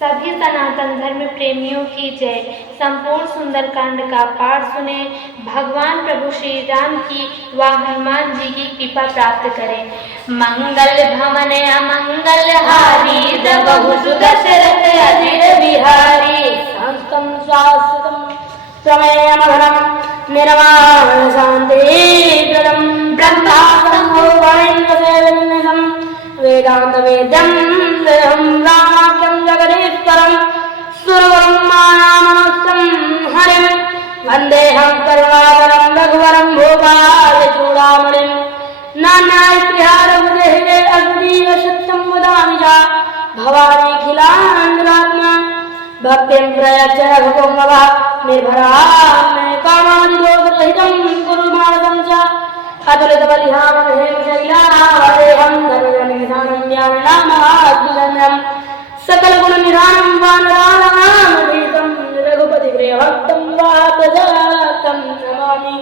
सभी सनातन धर्म प्रेमियों की जय। संपूर्ण सुंदरकांड का पाठ सुने, भगवान प्रभु श्री राम की व हनुमान जी की कृपा प्राप्त करें। मंगल भवन अमंगल हारी, जबहु सुदशरथ अजिर बिहारी। शांतं शाश्वतं प्रमेयमघनं निर्वाण शान्तिप्रदं ब्रह्मास्तं वाणीन्द्रसेवन्निधं वेदान्तवेद्यं देहं रामाख्यं जगदीश्वरं सुरब्रह्मणामनस्तं हरिं वन्देऽहं करुणाकरं रघुवरं भूपालचूडामणिं नानास्पृहारभुजहे अग्नीव सत्यं वदामि च भवानीखिलाण्डरात्मा भक्तिं प्रयच्छ रघुपुङ्गवः निर्भरां कामादिदोषरहितं कुरु मानसं च अतुलितबलिहामहेमशैलावदेहं धनुजनिधानं ज्ञाननामहाद्भुतम् सकलगुणनिधानं वानराणामधीतं रघुपतिप्रियभक्तं वातजातं नमामि।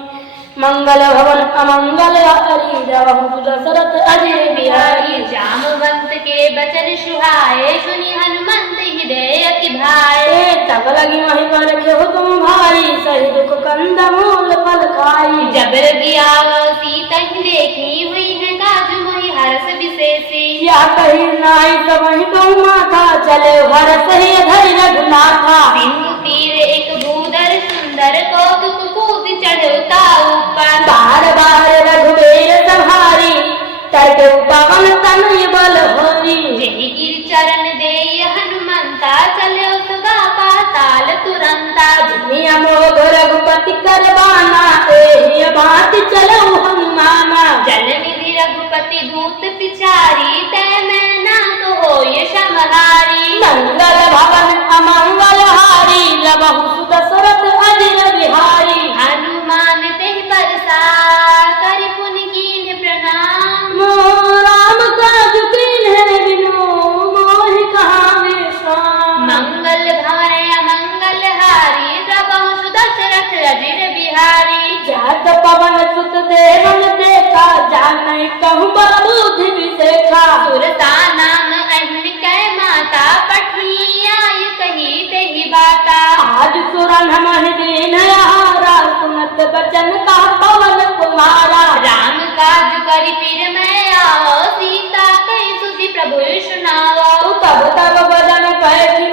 मंगल भवन अमंगल हरि, जबहु सुदशरथ अजिर बिहारी। जामवंत के बचन सुहाए, सुनि हनुमंत हृदय की भाए। तब लगी वहीं पर क्यों तुम भारी, सही दुख कंद मूल फल खाई। जब लगी आओ सीता ही देखी, हुई है काज मोहि हर्ष विशेषी। या कही नाई तो वहीं कहूँ माथा, चले हर्ष ही धरि रघुनाथा। सिंधु तीर एक भूधर सुंदर, कौतुक कूद चढ़ता ऊपर। बार बार रघुवीर सहारी, तरके पवन तनय बल होरी। जेहि गिर चरण देय हनुमंता, चले सदा पाताल तुरंता। दुनिया मोह रघुपति करवाना, एहि भांति चलऊ हनुमाना। जल निधि रघुपति दूत पिचारी, तै मैं ना तो होय समहारी। मंगल भवन अमंगल हारी, जबहु सुदशरथ अजिर बिहारी। हनुमान तेहि बरसा, करि पुनि कीन्ह प्रणाम। राम काज कीन्हे बिनु, मोहि कहाँ विश्राम। मंगल भवन अमंगल हारी, जबहु सुदशरथ अजिर बिहारी। जात पवन सुत देवन देखा, जानै कहूँ बल बुद्धि विशेखा। सुरता नाम अहिन कै माता, पठी आय कही तेहि बाता। आज सुरन महि दीन हारा, सुनत बचन का पवन कुमारा। राम काज करि फिर मैं आओ, सीता कहि सुधि प्रभु सुनाओ। तब तब बदन कैसी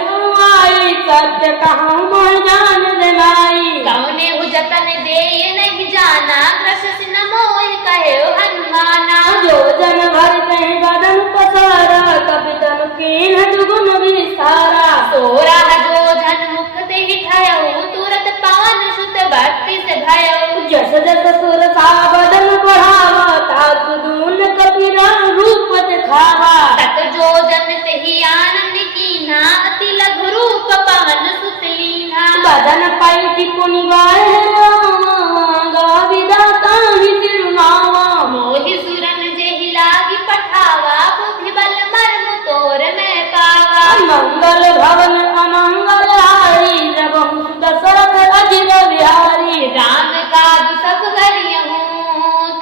आई, सत्य कहूँ मोहि जान देनाई। कौने हु जतन देय नहीं जाना, ग्रसिस न मोहि कहे हनुमाना। जो जन भर कहीं बदन पसारा, कपितन कीन्ह दुगुन विस्तारा। सोरा जो जन मुख तेहि ठयऊ, तुरत पावन सुत भक्ति से भयऊ। जस जस सुर सा बदन बढ़ावा, तासु दून कपिरा रूप दिखावा। तत जो जन तेहि आनंद कीन्हा, अति लघु रूप पवन सुत लीन्हा। बदन पैति पुनि गाए गाविदाता ही तिरुनावा। मोहि सुरन जेहि लागी पठावा, बुद्धि बल मर्म तोर मैं पावा। मंगल भवन अमंगल हारी, जबहु सुदशरथ अजिर बिहारी। राम काज सब करियहूँ,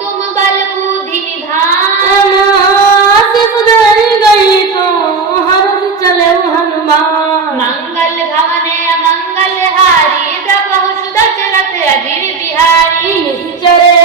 तुम बल बुद्धि निधान। आशीष धरि गई तो हर्ष चले हनुमान। मंगल भवन अमंगल हारी, जबहु सुदशरथ अजिर बिहारी। निश्चरे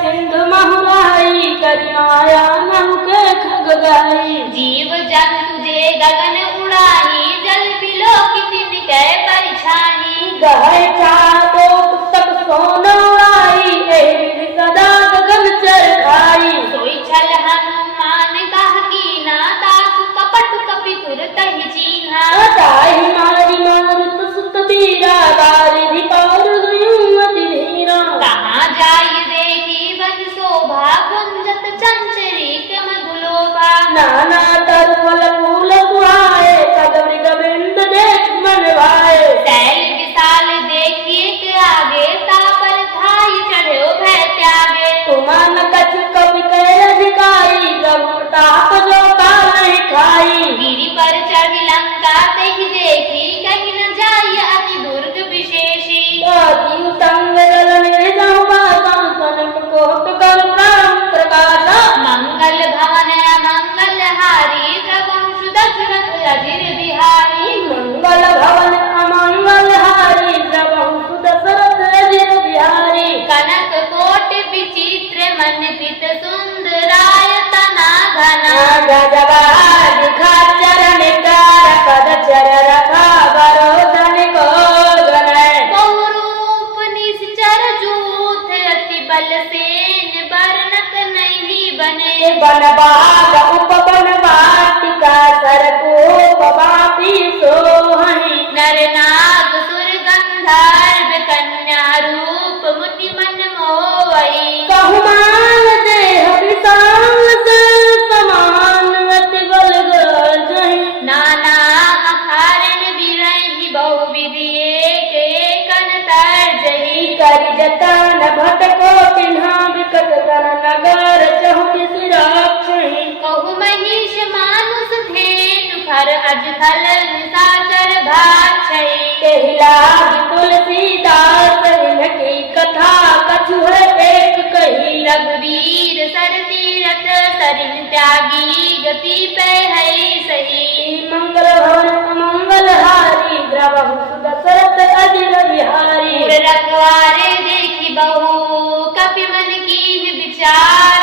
सिंधु महुराई, करि माया नहु के खग गाई। जीव जंतु जे गगन उड़ाही, जल बिलो की तिनकै परिछाही। गहै चाको पुस्तक सोन उड़ाई, एहि सदा गगन चर खाई। सोई छल हनुमान कह कीना, तासु कपट कपि तुर तहि चीन्हा। ताहि मारि मारुत सुत बीरा, बारिधि पार दुयूं अति धीरा। कहाँ जाई देखी बन शोभा, गुंजत चंचरीक मधुलोभा। नाना तरुवल फूल फुहाए, कद मृग बिंद देख मन भाए। शैल विशाल देखिए के आगे, तापर धाई चढ़ो भय त्यागे। तुमान कछु कवि कह अधिकारी, प्रताप जो काल नहीं खाई। गिरि पर चढ़ी लंका तेहि देखी, कहीं न जाई अति दुर्ग विशेषी। अति उत्तंग जल में जाऊं बासा, कनक कोट कर प्राण प्रकाशा। मंगल भवन अमंगल हारी, जबहु सुदशरथ अजिर बिहारी। मुनि मन मोवई। कहु मान देह विशाल से समान अति बल गर्जहि। नाना अखारण बिरहि बहुविधि एक कन तर्जहि। करि जतन भटको तिन्हा विकट तन नगर चहु सिराक्षहि। कहु महिष मानुष धेनु खर अजथल निशाचर भाक्षय। एहि लागी तुलसीदास इनकी कथा कछु है एक कही। रघुवीर सर तीरथ सरिन त्यागी गति पे है सही। मंगल भवन अमंगल हारी द्रवहु सुदशरथ अजिर बिहारी। उर रखवारे देखी बहु कपि मन कीन विचार।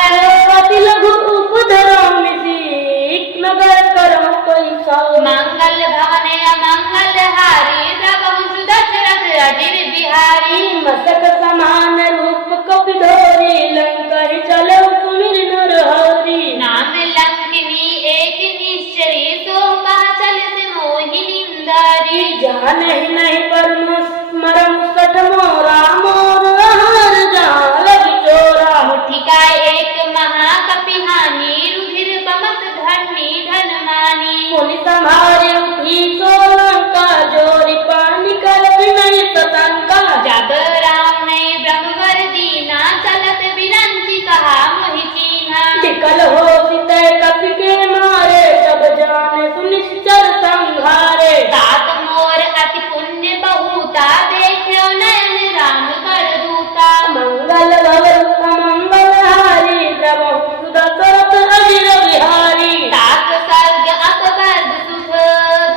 अति लघु उपधरो निसीक नगर करो कोई सार। मंगल भवन अमंगल हारी द्रवहु सुदशरथ अजिर बिहारी। मस्तक समान रूप कपिधोरी लंका चलो सुमिर नरहरि। नाम लंकिनी एक निश्चरी सो कहा चलित मोहिनी दारी। जानहि नहीं परम स्मरम सठ मोरा मोर आहार जहाँ लगी चोरा। मुठिका एक महाकपिहानी रुधिर बमत धरनी धन मानी। पुनि संभारे उठी सोलंका जोरी पानी कर विनय सतंका। जब राम ने ब्रह्मवर दीना चलत बिरंची कहा मोहि चीन्हा। निकल हो सीते कपि के मारे तब जाने सुनिश्चर संहारे। तात मोर अति पुण्य बहुता देखो नयन राम कर दूता। मंगल भवन अमंगल हारी द्रवहु सुदशरथ अजिर बिहारी। तात सर्ग अकबर्द सुख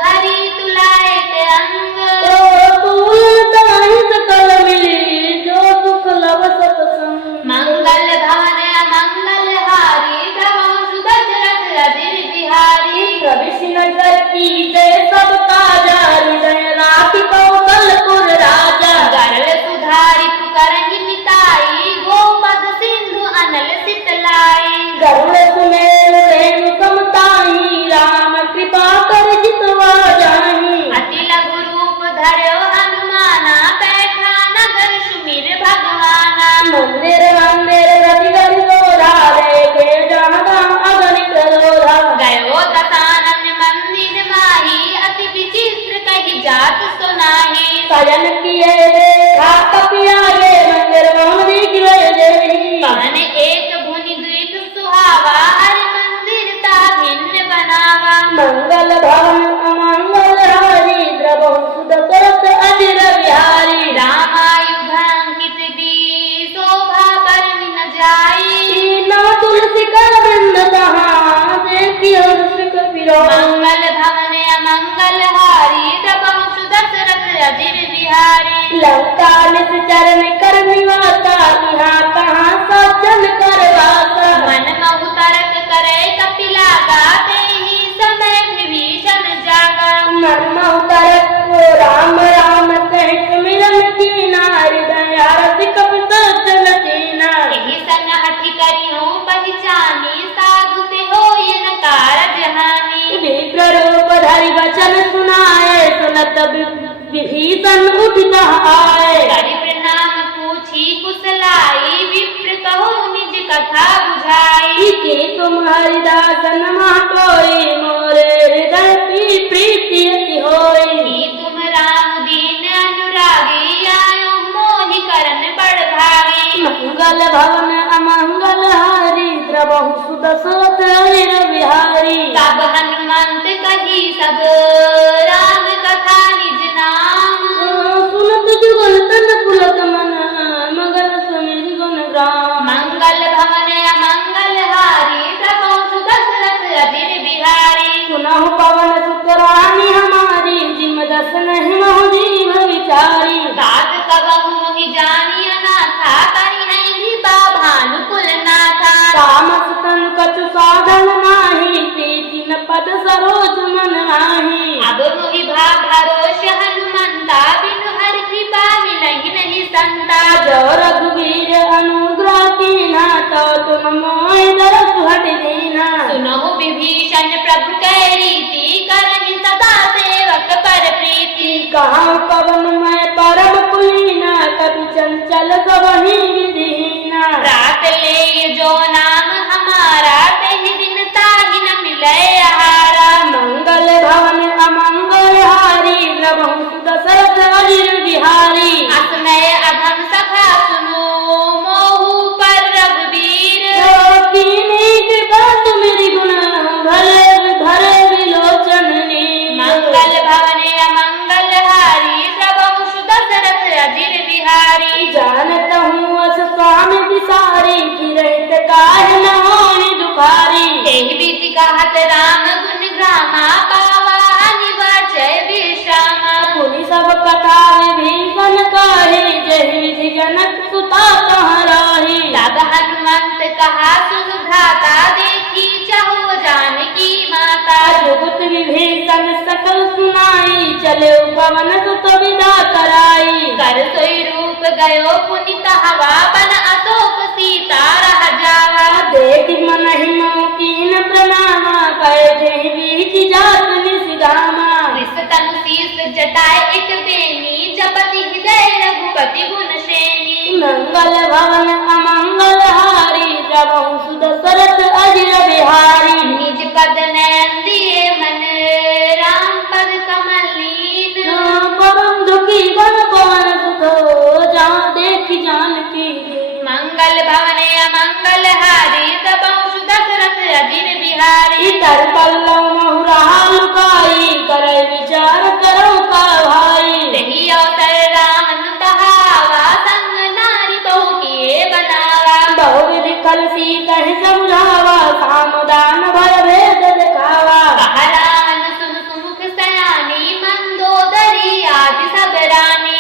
धरी तुलाए के अंग। तूल ताहि सकल मिली जो सुख लव सतसंग। मंगल भवन अमंगल हारी द्रवहु सुदशरथ अजिर बिहारी। प्रविश नगर की जय सब काजा हृदय राखी कौशलपुर राजा। गरल सुधारी पुकारहि मिताई गोपद सिंधु अनल सितलाई। गरुड़ सुमेर रेणु समताही राम कृपा कर जितवा जाहि। अति लघु रूप धर्यो हनुमाना बैठा नगर सुमिर भगवाना। मंदिर मंदिर रवि गरि लोधा देखे जहाँ अगणित लोधा। गयो दशानन मंदिर माही अति विचित्र कही जात सुनाही। सजन किए देखा कपि आगे मंदिर भवन दिखिए देहि। पवन एक भुनि द्विक सुहावा हरि मंदिर ता भिन्न बनावा। मंगल भवन अमंगल हारी द्रवहु सुदशरथ अजिर बिहारी। रामायुध अंकित दी शोभा बरन न जाई। ना तुलसी कर वृंद तहाँ देखी हर्ष कपिरो। मंगल भवन अमंगल हारी द्रवहु सुदशरथ अजिर बिहारी। लंका निज चरण कर निवासा यहाँ कहाँ सज्जन कर वासा। मन महु तरक करे कपिला गाते ही समय विभीषण जागा। मन महु को राम राम कहित मिलन कीना हृदय आरती कपि सज्जन कीना। एहि संग हठि करियो पहचानी साधु ते होय न कारज हानि। विप्र रूप धरि वचन सुनाए सुनत विभीषण उठित आए। करि प्रणाम पूछी कुशलाई विप्र कहो निज कथा बुझाई। कि तुम हरिदास नमा कोई मोरे हृदय की प्रीति अति होई। कि तुम राम दीन अनुरागी आयो मोहि करन बड़ भागी। मंगल भवन अमंगल हारी द्रवहु सुदशरथ अजिर बिहारी। सब हनुमंत कही सब राम कथा निज नाम। सुनत जुगल तन पुलक मन मगन समीर गुण ग्राम। मंगल भवन अमंगल हारी द्रवहु सुदशरथ अजिर बिहारी। सुनहु पवन सुत रानी हमारी जिम दस नहीं महु जीव विचारी। तात कबहु मोहि जानी अनाथा करि है कृपा भानुकुल नाथा। तामस तन कछु साधन नाही प्रीति न पद सरोज मन नाही। अब मोहि भाव भरोस हनुमंता बिनु हर कृपा मिलहि नहीं संता। जो रघुवीर अनुग्रह कीना तो तुम मोहि दरस हट दीना। सुनहु विभीषण प्रभु कै रीति करहि सदा सेवक पर प्रीति। कहाँ पवन मैं परम कुलीना कपि चंचल सबहि विधिहीना। प्रात ले जो नाम हमारा, तेहि दिन ताहि न मिले आहारा। मंगल भवन अमंगल हारी, प्रभु दशरथ अजिर बिहारी। असमय अधम सखा सुनो, मोहु पर रघुबीर। कीनी कृपा तुमरी गुण, भले भरे विलोचन ने। मंगल भवन अमंगल हारी, प्रभु दशरथ अजिर बिहारी। जानत हूँ अस स्वामी विसारी, की रहित काहे न होई दुखारी। तेहि बीति कहत राम गुण ग्रामा, पावा निवाचय विश्रामा। पुनि सब कथा विभीषण काहे, जहि विधि जनक सुता कहाँ राही। तब हनुमंत कहा सुधाता, देखी चहु जानकी माता। जुगुत विभीषण सकल सुनाई, चले पवन सुत विदा कराई। कर सोई रूप गयो पुनित हवा, बन अशोक सीता रह जावा। देख मन ही कीन प्रणामा, कहे जहि बीच जात निसिगामा। कृष तनु शीस जटाए एक बेनी, जपति हृदय रघुपति गुण श्रेणी। मंगल भवन अमंगल हारी, प्रभु दशरथ अजिर बिहारी। निज पद नयन दिए मन, राम पद कमल लीन। परम दुखी बन पवन सुतो, जान देख जानकी। मंगल भवन अमंगल हारी, तबहु दशरथ अजिर बिहारी। तर पल्लव महुरा लुकाई, करे विचार करो का भाई। तेहि अवसर राम नुतहावा, संग नारी बहु किए बनावा। बहुविधि कल सीता समझावा, सामदान भय भेद दिखावा। कहा राम सुन सुमुख सयानी, मंदोदरी आदि सब रानी।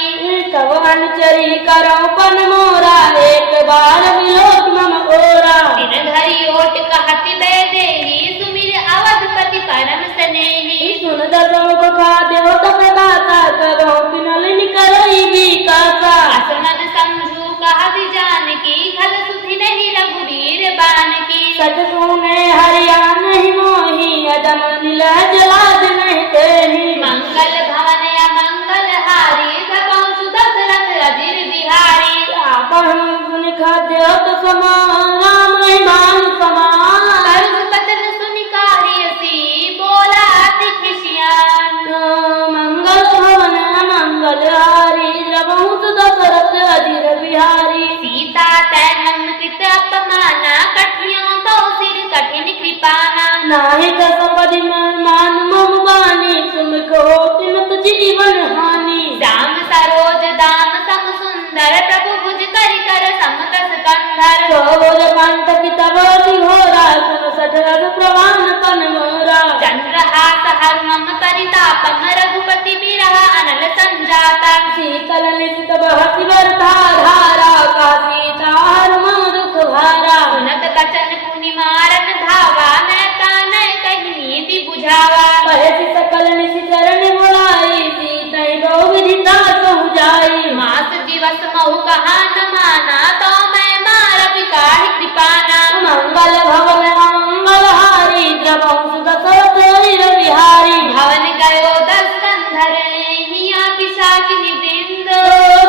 तब अनुचरी करो पन मोरा, एक बार विलोक मम ओरा। दिन धरि ओट कहति बैदेही, सुमिर अवधपति परम स्नेही। सुन दसमुख खा देवत प्रदाता, कबहु किनलिन करई विकासा। असमन समझू कहति जानकी, खल सुधि नहीं रघुवीर बानकी। सच सुने हरिया नहीं मोही, अदम नीलज लाज नहीं तेहि। मंगल भवन अमंगल हारी, तबहु दशरथ अजिर बिहारी। आपन सुनि खाद्यत समान, राम महिमान समान। करुष बचन सुनि कारियसी, बोला अति खिसियान। मंगल भवन अमंगल हारी, प्रभु दशरथ अजिर बिहारी। सीता तैन कृत अपमाना, कठियों तो सिर कठिन कृपाना। नाहि दसपदि मान मम बानी, तुम कहो तिनत जीवन हानि। श्याम सरोज दाम सम सुंदर, प्रभु भुज करि कर समकस कंधर। भोज पंत की तबोधि घोरा, सुन सठरस प्रवान पन मोरा। चंद्रहास हर मम परितापम, रघुपति बिरह अनल संजाता। शीतल निशित बहति वर्षा धारा, का सीता हर मम दुख भारा। सुनत बचन पुनि मारन धावा, मैं कानय कहि नीति बुझावा। पहति सकल निशि चरण बुलाई, सीतै बहु विधि दासहु जाई। मास दिवस महु कहा न माना, तो मैं मारब काहि कृपाना। मंगल भवन अमंगल हारी, प्रभु दशरथ अजिर बिहारी। भवन गयो दस कंधर, हिया पिशाचिनी वृंद।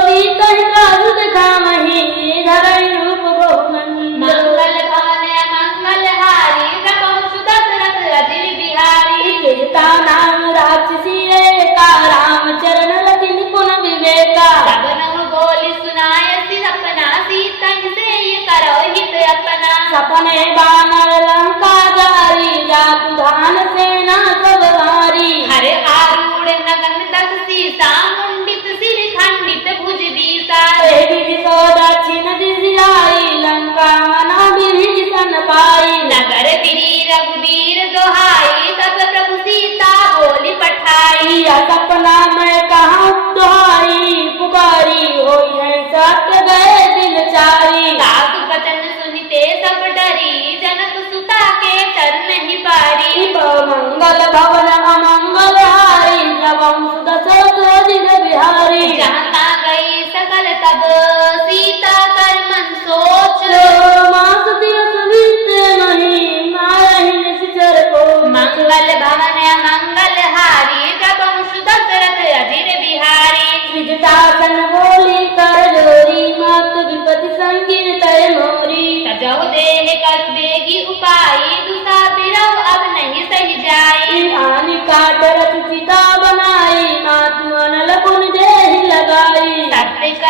सीतै काजु दिखामहि, धरई रूप बहुमंद। मंगल भवन अमंगल हारी, प्रभु दशरथ अजिर बिहारी। कीर्ता नाम राक्षसी रेखा, राम चरण रति निपुण विवेका। तब नहुँ बोली सुनायसि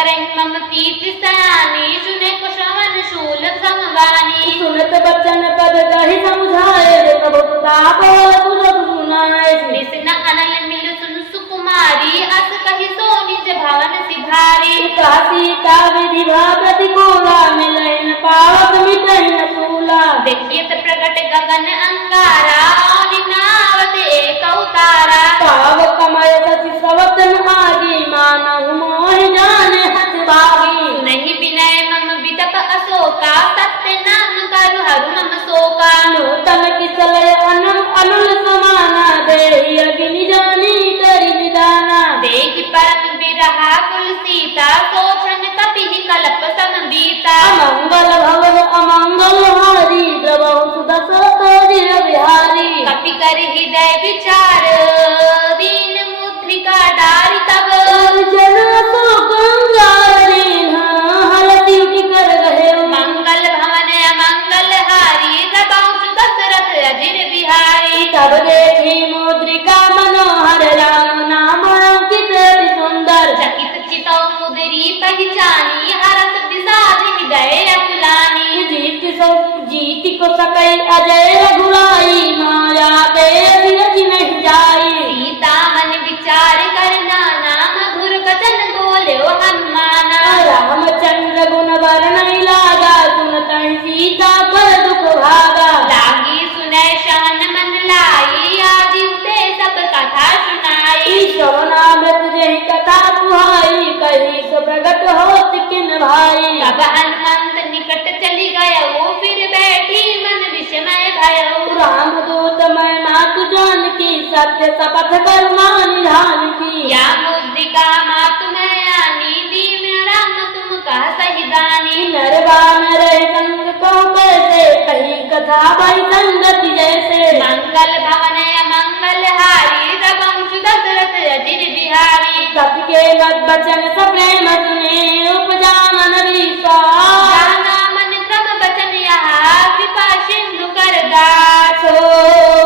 करहि मम तीत सयानी, सुने को श्रवण शूल समवानी। सुनत बचन पद कहि समुझाए, कबो प्रताप तुझ सुनाए। निस्न अनल मिल सुन सुकुमारी, अस कहि सो निज भवन सिधारी। सीता विधि भा प्रतिकूला, मिलै न पावक मिटै न सूला। देखियत प्रगट गगन अंगारा, औनि नावत एक उतारा। पाव कमल सति सवतन आगी, मानहु मोहि जाने हथ भागी। नहीं विनय मम वितप अशोका, सत्य नाम करु हरु मम शोका। नूतन किसलय अनुल समाना, देहि अग्नि जानी करि निदाना। देखि परम बिरहा कुल सीता, सोचन कपिहि कल्प समबीता। अमंगल भवन अमंगल हारी, द्रवहु सुदशरथ जिर बिहारी। कपि कर हृदय विचार, दीन मुद्रिका डारि तब। जन शोक अंगार दीन्हा, हलति उठि कर गहे। मंगल भवन अमंगल हारी, द्रवहु सुदशरथ अजिर बिहारी। तब देखी मुद्रिका मनोहर, राम नाम अंकित अति सुंदर। चकित चितौ मुदरी पहचानी, हरस विषाद हृदय अकुलानी। जीत को सकै अजय रघुराई, माया ते अधीरज नहीं जाई। सीता मन विचार करना, नाम मधुर बचन बोल्यो हनुमाना। रामचंद्र गुण वर्णन लागा, सुनतहि सीता पर दुख भागा। लागी सुनय शवन मन लाई, आदि उते सब कथा सुनाई। श्रवणामृत जहि कथा सुहाई, कही सो प्रगट होत किन भाई। तब हनुमंत निकट चली गयो, फिर बैठी मन विस्मय भयो। राम दूत मैं मातु जानकी, सत्य शपथ कर्मा निधान की। या मुद्रिका मातु मैं आनी, दीन राम तुम कह सही दानी। नरवान रहे संग को कैसे, कही कथा भाई संगति जैसे। मंगल भवन अमंगल हारी, रघुवंश दशरथ अजिर बिहारी। सबके मत बचन सप्रेम सुने, उपजा मन विश्वास। जाना मन क्रम बचन यहाँ, कृपा सिंधु कर दासो।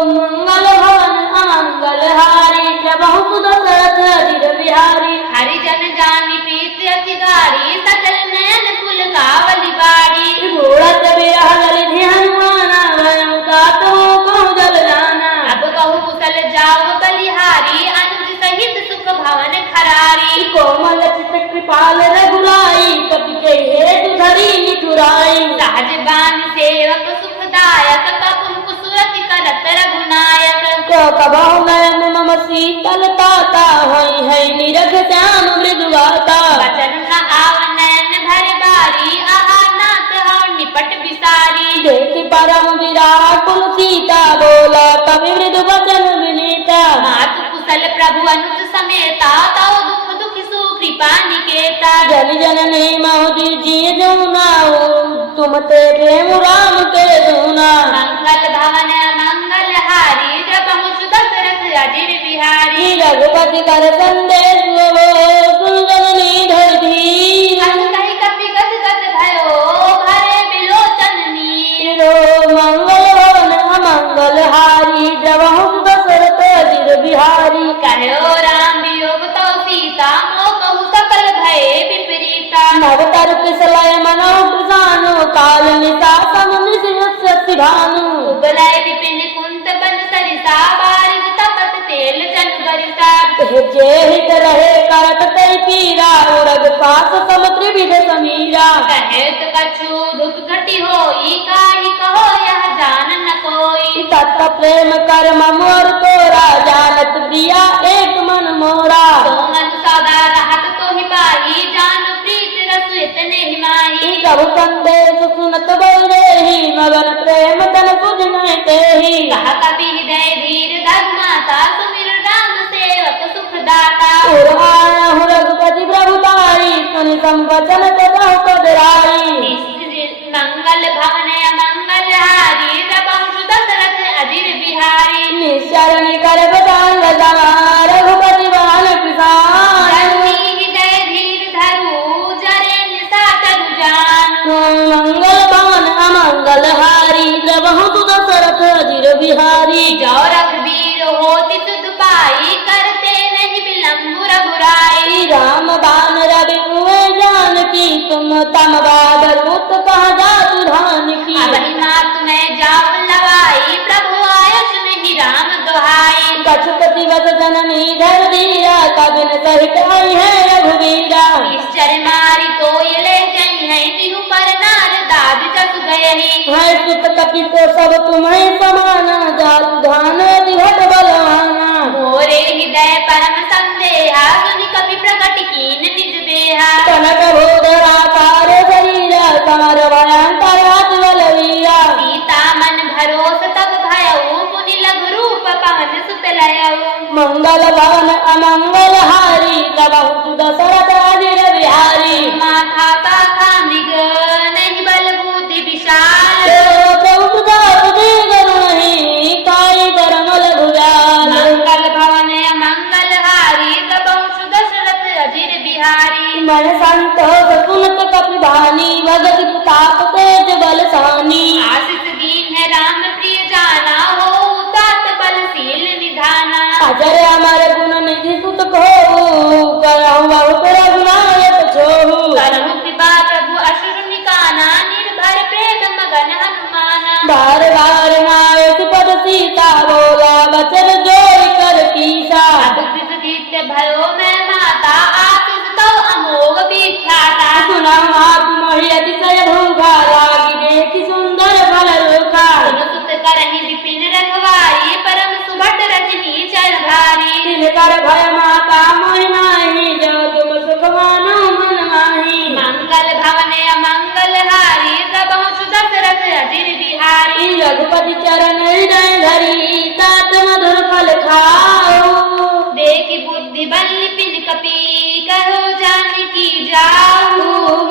मंगल भवन अमंगल हारी, प्रभु दशरथ अजिर बिहारी। हरिजन जानी प्रीत अति गारी, सकल नयन कुल कावली बारी। घोड़त बिरह रिधि हनुमाना, भयउ तात हो कहु जल जाना। अब कहु कुशल जाओ बलिहारी, अनुज सहित सुख भवन खरारी। कोमल चित कृपाल रघुराई, कपि के हेतु धरी निठुराई। सहज बान सेवक सुखदायक, कपुन कुसुरति करत रघुनायक। कबहु नयन मम शीतलताता, होई है निरख श्याम मृदुगाता। बचन न आवन नयन भर बारी, आहा नाथ हौ निपट बिसारी। देखि परम विराह कुल सीता, बोला कवि मृदु वचन विनीता। मातु कुशल प्रभु अनुज समेता, तौ दुख दुखि सुकृपा निकेता। जन जननी महोदय जिय जमुना, तुम ते प्रेम राम के दूना। मंगल भवन मंगल हारी, रघुवंश दशरथ अजिर बिहारी। रघुपति कर संदेश वो, सुन जननी धर धी। अस कहि कपि गद गद भयो, भरे बिलोचन नीर। मंगल भवन अमंगल हारी, रघुवंश दशरथ अजिर बिहारी। कहो राम वियोग तौ सीता, मो कहु सकल भय विपरीता। नवतर किसलय मनो प्रसानो, काल निशा समुनि सिंह भानु। उबलय विपिन कुंत बन सरिसा, बारिद तपत तेल जनु बरिसा। जे हित रहे करत ते पीरा, उरग पास सम त्रिविध समीरा। कहेत कछु दुख घटी होई, काहि कहो यह जान न कोई। तत् प्रेम कर मोर तोरा, जानत प्रिया एक मन मोरा। तो मन सदा रहत तो ही पाही, जान प्रीत रस इतने ही माही। प्रभु संदेश सुनत बोले ही, मगन प्रेम तन तुझ में तेहि। कहा कवि हृदय धीर धर माता, सुमिर राम सेवक सुखदाता। उर्हाणहु रघुपति प्रभुताई, सुनि संवचन तदहु पदराई। मंगल भवन अमंगल हारी, रघुवंश दशरथ अजिर बिहारी। निश्चरण कर बदान लगा, रघुपति बाल किसान। जननी हृदय धीर धरु, जरे निशाचर जानु। मंगल भवन अमंगल हारी, रघुवंश दशरथ अजिर बिहारी। जो रघुवीर होति तुध पाई, करते नहीं विलंब रघुराई। राम बान रवि हुए जा तम बाबरूत कहा जातु धान की। अबहि मात में जाप लवाई प्रभु आयुष नहीं राम दुहाई। कछुक दिवस जननी धर दिया कबिन सहित आई है रघुवीरा। निश्चर मारी कोयले जई है तिहु पर नार दाद जस गयहि। है सुत कपित सब तुम्हें समाना जातु धान दिहट बलवाना। मोरे हृदय परम संदेहा सुनि कपि प्रकट कीन निज देहा। कनक भोधरा कार शरीरा समर भयंकर अति बलवीरा। सीता मन भरोस तब भयउ मुनि लघु रूप पवन सुत लयउ। मंगल भवन अमंगल हारी प्रभु दशरथ अजिर बिहारी। माथा शाखा मृग नहीं बल बुद्धि विशाल। प्रभु दास दीगर नहीं काई धर्मल भुजाल। मंगल भवन अमंगल हारी प्रभु सुदशरथ अजिर बिहारी। मन संतोष सुनत कपि भानी भगत प्रताप तेज बल सानी। आशिष दीन है राम प्रिय जाना हो तात बलशील निधाना। अजर अमर गुण निधि सुत को करहु बहुत रघुनायक छोहु। करहु कृपा प्रभु असुर निकाना निर्भर प्रेम मगन हनुमाना। बार बार नायक पद सीता बोला बचन जोड़ कर पीसा। अद्भुत गीत भयो मैं माता आशीष तो अमोघ विख्याता। सुना आप मोहि अतिशय भूखा लागी देखी सुंदर फल रूखा। सुन सुत करहि विपिन रखवारी परम सुभट रजनी चर भारी। तिनकर भय माता मोहि नाहि जो तुम सुख मानो मन माहि। मंगल भवन अमंगल हारी प्रभु सुदशरथ अजिर बिहारी। रघुपति चरण हृदय धरी तात मधुर फल खाओ। देखि बुद्धि बल पिन कपि कहो जानकी जाऊ।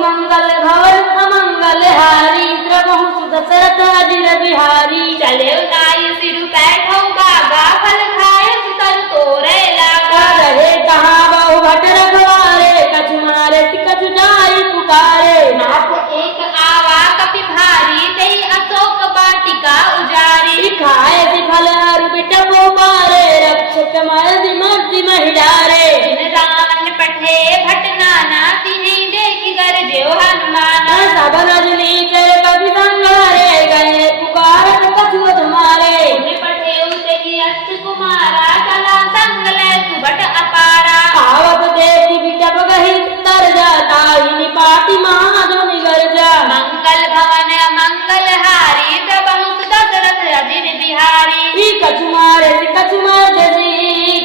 मंगल भवन अमंगल हारी प्रभु दशरथ अजिर बिहारी। चले नाई सिरु बैठो बागा फल खाए कर तोरे लागा। रहे कहाँ बहु भट रखवारे कछु मारे कछु जाई पुकारे। नाथ एक आवा कपि भारी तई अशोक वाटिका उजारी। खाए फल हर बिटपो पारे रक्षक मर्दि मर्दि महिलारे। रावण पठे भट नाना तिन्हि देखि गरजेउ हनुमाना। सब रजनी चर कभी संघारे गए पुकारत कछु तुम्हारे। पठेउ तेहि अस्त कुमारा कला संग लै सुभट अपारा। आवत देखी बिटप गही तर जाता ही निपाति महाधुनि गर्जा। मंगल भवन मंगल हारी प्रभु दशरथ अजिर बिहारी। कछु मारे कछु मार जसी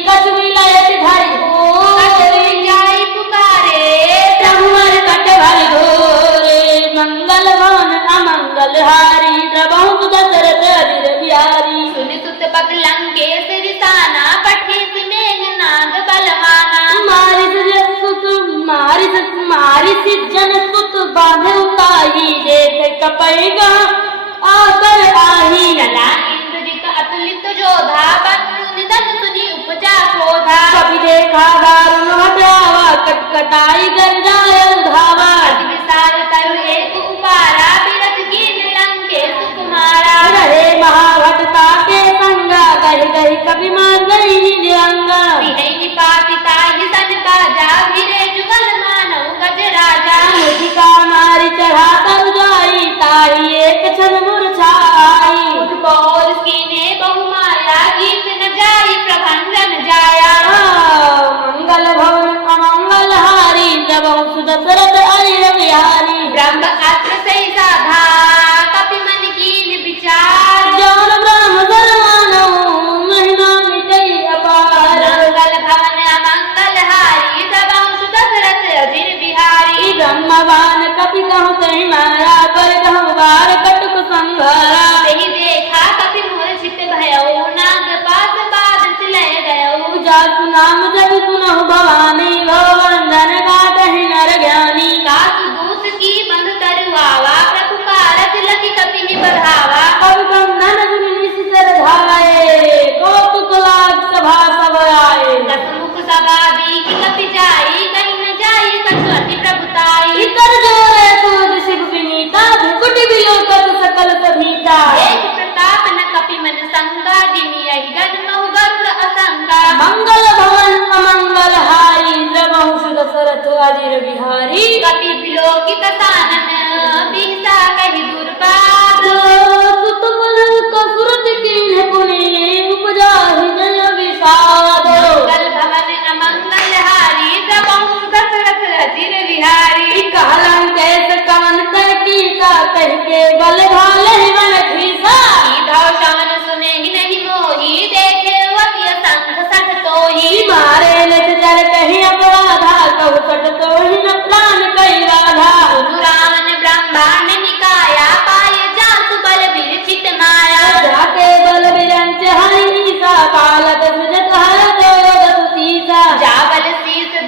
कछु विलयत धरि कछु जाई पुकारे प्रभु मर कट भल घोरे। मंगल भवन अमंगल हारी प्रभु दशरथ अजिर बिहारी। सुनि सुत पग लंकेश रिसाना पठे मेघनाद बलवाना। मारिस जन सुत बांधे उताही देख कपैगा आकर आही। चला इंद्रजित अतुलित जोधा बंधु निधन सुनि उपजा क्रोधा। कभी देखा दारुण हटावा कटकटाई गंजाय धावा। अति विशाल तरु एक उपारा बिरथ कीन लंकेश कुमारा। रहे महाभटता के संगा कही कही कभी मार गई निजंगा। तिहै निपाति ताहि सन बाजा भिरे जुगल मानव गज राजा। मुझिका मारी चढ़ा तर जाई ताही एक क्षण मुरझाई। बोल कीने बहु माया गीत न जाई प्रभंजन जाया। मंगल भवन अमंगल हारी प्रभु दशरथ अजिर बिहारी। ब्रह्म अस्त्र से साधा कपि मन कीन विचार। ज्ञान ब्रह्म जन्मानो महिमा मिटई अपार। मंगल भवन अमंगल हारी प्रभु दशरथ अजिर बिहारी। ब्रह्मवान कपि कहूँ तहि मारा कर कहूँ बार कटुक संघारा। तेहि देखा कपि मूर्छित भयउ नाग पास बाद सिलय गयउ। जासु नाम जब सुनहु भवानी भवंदन गाटहि नर ज्ञानी। कासु दूत की बंध तरुआवा प्रभु कारज लगी कपि निबधावा। अब कंधन सुनि सिर धाये कौतुक लाग सभा सब आए। दसमुख सभा दीख कपि जाई कहीं न जाई कछु अति प्रभुताई। इतर जोरे सूद शिव विनीता भुकुटि विलोकत सकल सभीता। एक प्रताप न कपि मन संगा जिनि यहि गद महु गरुड़ असंगा। मंगल भवन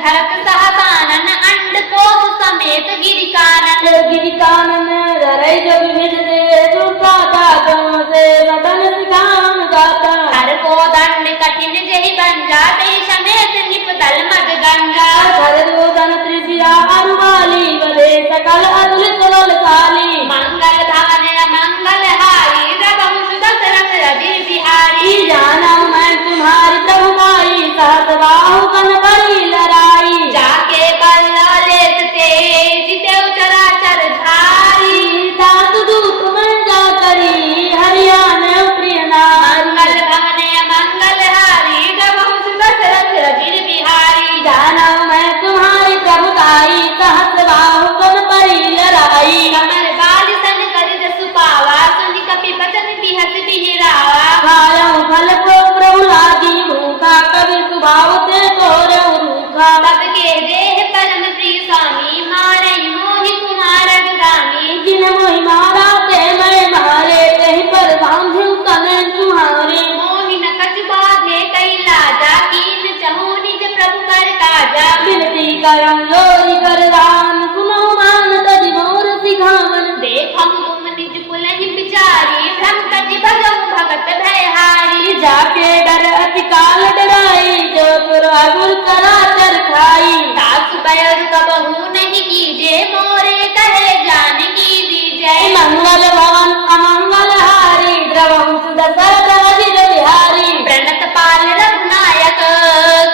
धरत सहसानन अंड कोश समेत गिरि कानन। गिरि कानन धरई जग विध दे सुखा दाता से रतन सिखावन गाता। हर को दंड कठिन जहि गंजा तहि समेत निपतल मद गंगा। हर दो धन त्रिशिरा अनुमाली बधे सकल अतुलित बलशाली। मंगल धवन मंगल हारी रघुवंश दशरथ अजिर बिहारी। जाना मैं तुम्हारी प्रभुताई सहस बाहु कन बड़ी लड़ाई। जाके कर ललित तेज देव चराचर धारी। दास दूत में जा करी हरियाणा प्रिय नारी। मंगल भवन मंगल हारी रघुवंश दशरथ अजिर बिहारी। जाना मैं तुम्हारी प्रभुताई सहस बाहु कन बड़ी लड़ाई। कमर बाल सन कर जसु पावा सुनि कपि बचन बिहस बिहिरावा। खायऊ फल को प्रभु लागी भूखा कवि सुभाव ते तोरे रूखा। तब के देह परम प्रिय स्वामी मारई मोहि कुमार गामी। जिन मोहि मारा ते मैं मारे कहीं पर बांधू तने तुम्हारे। मोहि न कछ बाधे कई लाजा कीन चहु निज प्रभु कर काजा। विनती करम जोरी कर राम सुनो मान तज मोर सिखावन। देखम तुम निज कुलहि बिचारी भ्रम तजि भगम भगत भयहारी। जाके डर अति काल डराई जो तुर अगुर चराचर खाई। सासु बयरु कबहु नहीं कीजे मोरे कहे जानकी दीजै। मंगल भवन अमंगल हारी द्रवंश दशरथ अजिर बिहारी। प्रणत पाल रघुनायक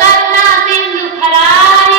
करुणा सिंधु खरारी।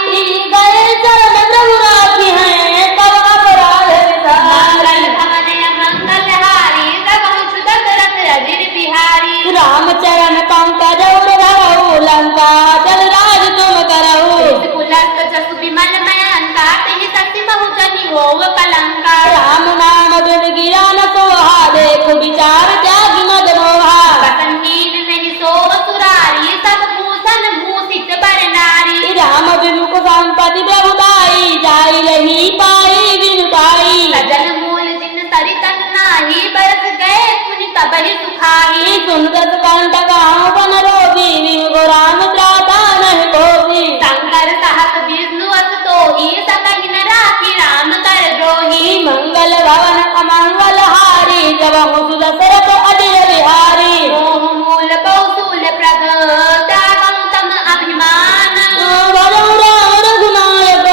गए चरण प्रभु राखी हैं तब अपराध विधारी। मंगल भवन मंगल हारी रघुवंश दशरथ अजिर बिहारी। राम चरण पंकज उर धरऊ लंका चल राज तुम करऊ। कुलस्त जसु विमल मयंका तेहि शक्ति बहु जनि होव कलंका। राम नाम बिन गिरा न सोहा देख विचार त्यागी मद मोहा। वसनहीन नहीं सोव सुरारी सब भूषण भूषित बर नारी। राम विमुख संपत्ति प्रभुताई जाई लही पाई विनुताई। सजन मूल जिन सरितन नाही बरस गए पुनि तबहि सुखाही। सुंदर कंठ गाँव बन रोगी विमुख राम त्राता नहीं भोगी। शंकर सहस विष्णु अस तोहि सकहि न राखी राम कर द्रोही। मंगल भवन अमंगल हारी जबहु दशरथ अजिर बिहारी। मोह मूल कौशूल प्रग त्यागम तम अभिमान। बलो राम रघुनायक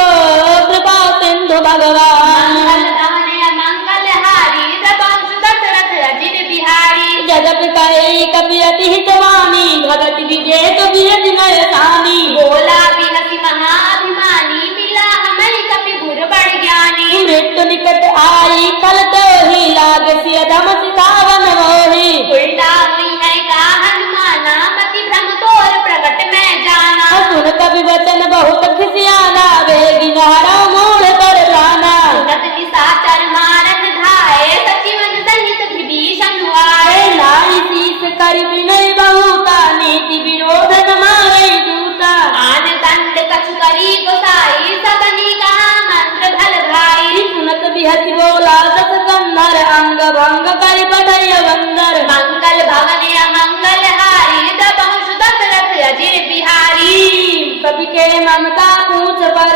कृपा सिंधु भगवान। मंगल धवन मंगल हारी रघुवंश दशरथ अजिर बिहारी। जगत कई कपि अति हितवानी भगत विजय कपि अति नयसानी। बोला बिहसि महाभिमानी मिला हमारी कपि गुर बड़ ज्ञानी। मृत्यु निकट आई कल तो ही लाग सिय धम सिखावन मोही। उल्टा हुई है का हनुमाना मति भ्रम तोर प्रगट में जाना। सुन कवि वचन बहुत खिसियाना बेगी नहरा मोड़ पर जाना। सुनत निशाचर मारन धाये सचिवन सहित विभीषण आए। नाई शीस कर विनय बहुता नीति विरोध न मारे दूता। आन दंड कछु करी गोसाई सगनी कहा मंत्र भल भाई। सुनत बिहति बोला दस कंधर अंग भंग कर बढ़य बंदर। मंगल भवन मंगल हारी रघुवंश दशरथ अजिर बिहारी। कवि के ममता पूछ पर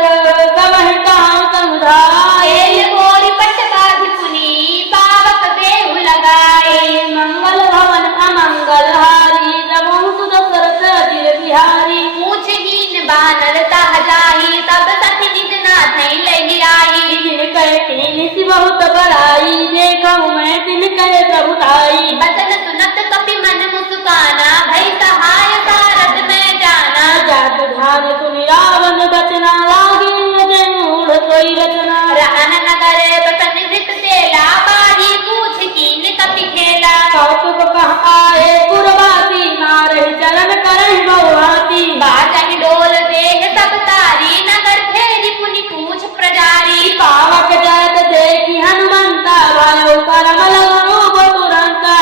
कवहि कहाँ समुदाय। गोरी पटवाधि पुनि पावक देहु लगाए। मंगल भवन अमंगल हारी रघुवंश दशरथ अजिर बिहारी। पूछहीन बानर ताह जाहि तब सखि निज नाथै लहि आई। जिन कहे तीन सी बहुत बड़ाई देखऊ मैं तिन कहे प्रभुताई। बचन सुनत कपि मन मुस्काना भई सहाय सारथ में जाना। जातु ध्यान सुनि रावण बचना लागी अजय मूढ़ सोई रचना। रहन नगर बचन वृत तेला बाही पूछ कीन कपि खेला। कौतुक कह आए पुरवासी मारहि चरण करहि बहुभांति। बाजहि डोल देह सब तारी नगर फेरी पुनि पूछ प्रजारी। पावक जयत देखी हनुमंता भयो परम लगनु तुरंता।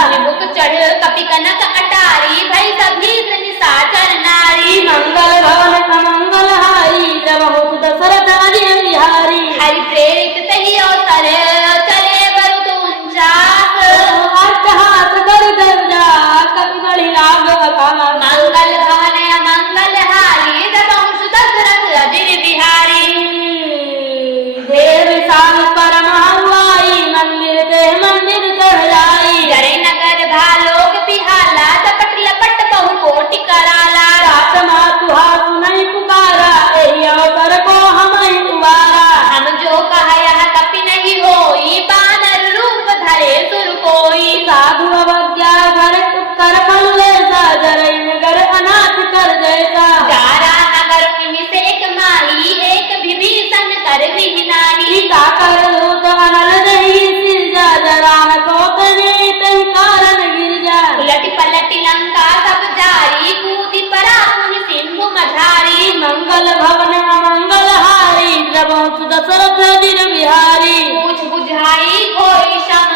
मंगल भवन अमंगल हारी द्रवहुत दशरथ अजिर बिहारी पूछ बुझाई कोई शम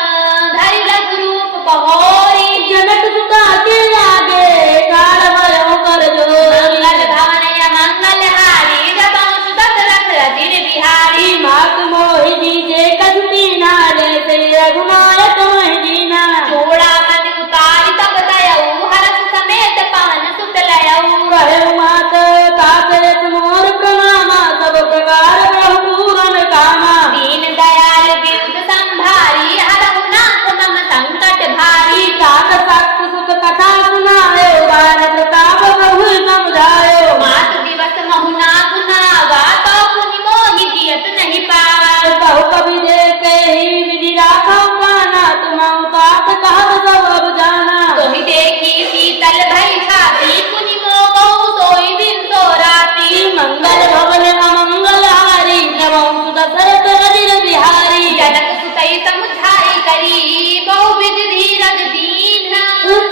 धरि लघु रूप पहोरी जनक सुता के आगे काल भयो कर जोरी मंगल भवन अमंगल हारी द्रवहुत दशरथ अजिर बिहारी मात मोहि दीजे कछुती ना जैसे रघुनायक मोहि दीना चोड़ा मन उतारी तब दयऊ हरस समेत पवन सुत लयऊ कहे मात काके मोर प्रणामा सब प्रकार प्रभु पूरन कामा दीन दयाल विरुद्ध संभारी हरहु नाथ मम संकट भारी तात सक्त सुत कथा सुनाए बार प्रताप प्रभु समझाए मात दिवस महुना गुनावा तो पुनि मोहि जियत नहीं पावा कहु कवि देखे ही विधि राखो प्राणा तुम तात कहत सब अब जाना तोहि देखी शीतल भई छाती पुनि मोगऊ सोई दिन सो राती मंगल भवन अमंगल हारी द्रवहुत दशरथ अजिर बिहारी जनक सुतई समुझाई करी बहुविध धीरज दीन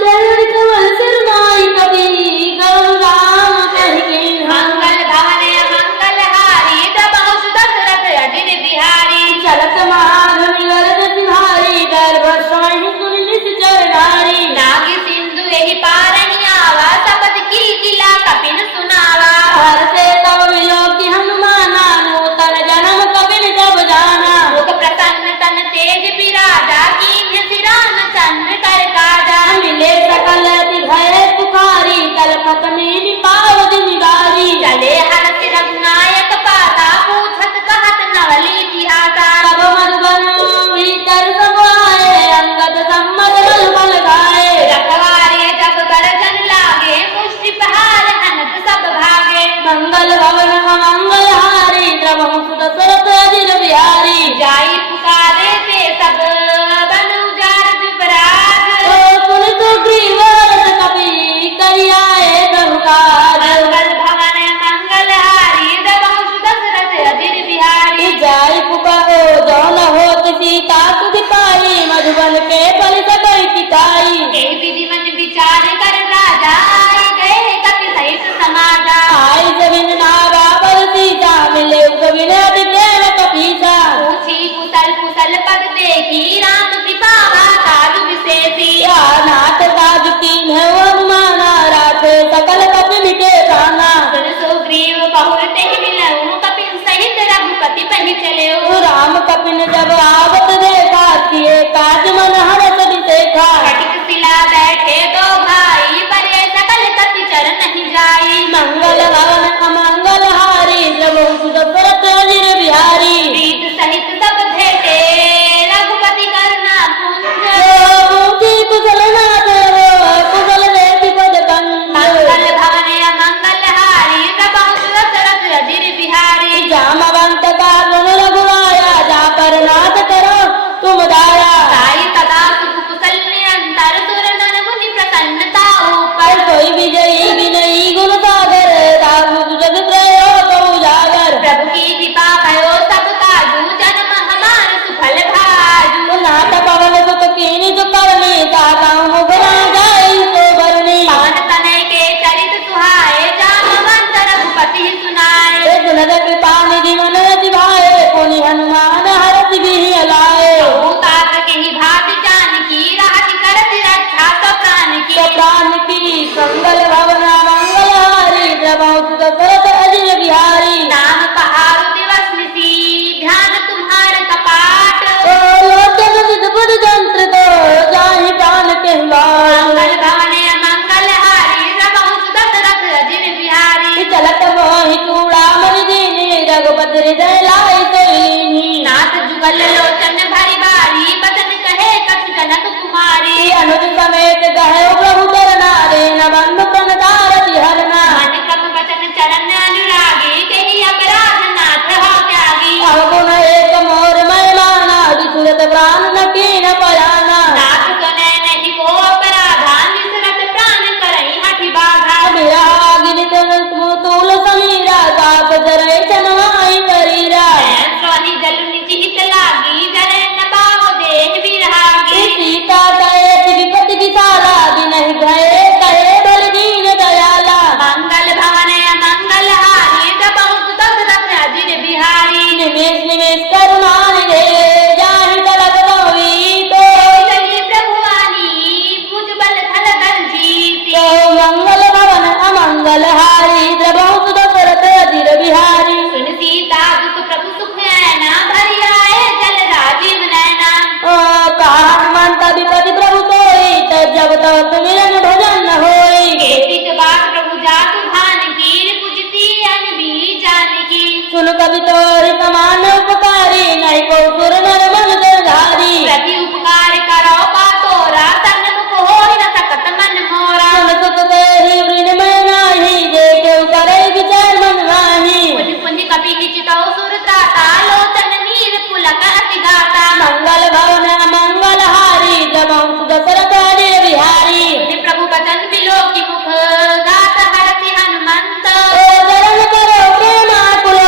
चरण कमल सिरनाई कवि गौर राम कहि कीन्हा मंगल भवन अमंगल हारी द्रवहुत दशरथ अजिर बिहारी चलत महाधुनि गरज तिहारी गर्भ स्वाहि सुनि निश्चर नारी नागी सिंधु यही पारणी आवा शपथ की किला कपिन सुनावा हरते तब विलोकी हनुमाना नूतन जन्म कपिन जब जाना मुख प्रसन्न तन तेज विराजा कीन्ह सिरान चंद्र कर काजा मिले सकल अति भय पुकारी कलपत में पावति निगारी चले हरस रघुनायक पाता पूछत कहत नवली इतिहासा तब मधुबन भीतर सब आए अंगद सम्मत बल बल गाए रखवारे जब गरजन लागे मुष्टि प्रहार हनत सब भागे मंगल भवन अमंगल हारी द्रवहुत दशरथ अजिर बिहारी जाई पुकारे ते सब बन उजार जुबराज सुन सुग्रीव रथ कपि करियाए प्रभुकार मंगल भवन मंगल हारी द्रवहुत दशरथ अजिर बिहारी जाय पुकारो जौन हो किसी का तुझ पाई मधुबन के बल सकई टिकाई एक विधि मन विचार कर राजा आए गए कपि सहित समाजा आई जमीन नारा पर सीता मिले जमीन प्रेम कपीसा पूछी कुशल कुशल पद देखी राम कृपा काजु विशेषी नाथ काज कीन है अनुमाना राखे सकल कपि मिटे जाना सुन सुग्रीव बहुर तेहि मिलऊ कपिन सहित रघुपति पहि चलेऊ राम कपिन जब आवत देखा किए काज मन हरस देखा खटिक सिला बैठे दो भाई परे सकल कपि चर नहीं जाई मंगल भवन अमंगल हारी द्रवहुत दशरथ अजिर बिहारी प्रीत सहित सब भेटे रघुपति करुणा पुंज पूजी कुशल नाथ कुशल देति पद मंगल भवन अमंगल हारी द्रवहुत दशरथ अजिर बिहारी जामवंत का गुण रघुराया जा पर नाथ करो तुम दाया साई सदा सुख कुशल निरंतर सुर नर मुनि प्रसन्नता ऊपर कोई विजयी विनयी गुण सागर राघु जग प्रयोग उजागर प्रभु की कृपा भयो सब काजू जन्म हमार सुफल भाजू नाथ पवन सुत कीनि जो करनी ताता मुगरा जाई तो बरनी पवन तनय के चरित सुहाए जामवंत रघुपति सुनाए गुणद कृपा निधि मन रति भाए पुनि हनुमान हरति बिहि अलाए भूतात के ही भाति जानकी राहति करति रक्षा तो प्राण की प्राण की मंगल भवन मंगल हारी द्रवहुत दशरथ अजिर बिहारी नाम पहाड़ दिवस निसी सुन कवि तोरि समान उपकारी नहीं को सुर नर मन जलधारी प्रति उपकार करो का तोरा सन्मुख होई न सकत मन मोरा सुन सुत देहि वृणमय नाही जे केउ करे विचार मन माही पुनि पुनि कपि हिचितौ सुर त्राता लोचन नीर पुलक अति गाता मंगल भवन अमंगल हारी जबहु दशरथ अजय बिहारी सुनि प्रभु बचन बिलोकी मुख गात हरति हनुमंत ओ चरण करो प्रेमाकुल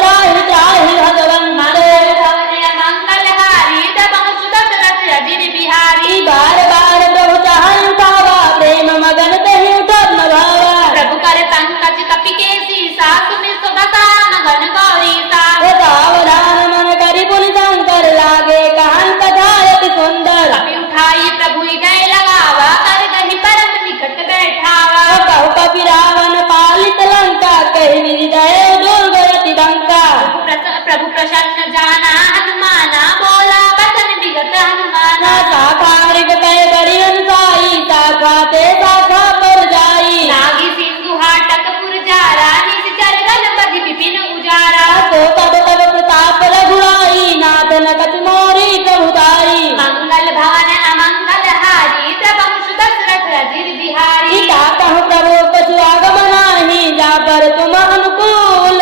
त्राहि त्राहि भगवंत मंगल भवन मंगल हारी दबहु दशरथ अजय बिहारी बार बार प्रभु चाहन पावा प्रेम मगन तहि उठत न भावा प्रभु कर पंकज कपि के सीसा सुमिर सुदसा मगन गौरी सा सावधान मन करि पुनि शंकर लागे कहन कथा अति सुंदर कपि उठाई प्रभु हृदय लगावा कर गहि परम निकट बैठावा कहु कपि रावण पालित लंका कहि हृदय दुर्गति डंका प्रभु प्रसन्न जाना हनुमाना बोला बचन विगत हनुमाना साखारिक कह बड़ी अनुसाई शाखा ते शाखा पर जाई नागी सिंधु हाटक पुरजारा निश्चर गण बधि विपिन उजारा तो तब तब प्रताप रघुराई नाथ न कछ मोरी प्रभुताई मंगल भवन अमंगल हारी प्रभु दशरथ अजिर बिहारी सीता कहु प्रभु कछु आगम नाही जा पर तुम अनुकूल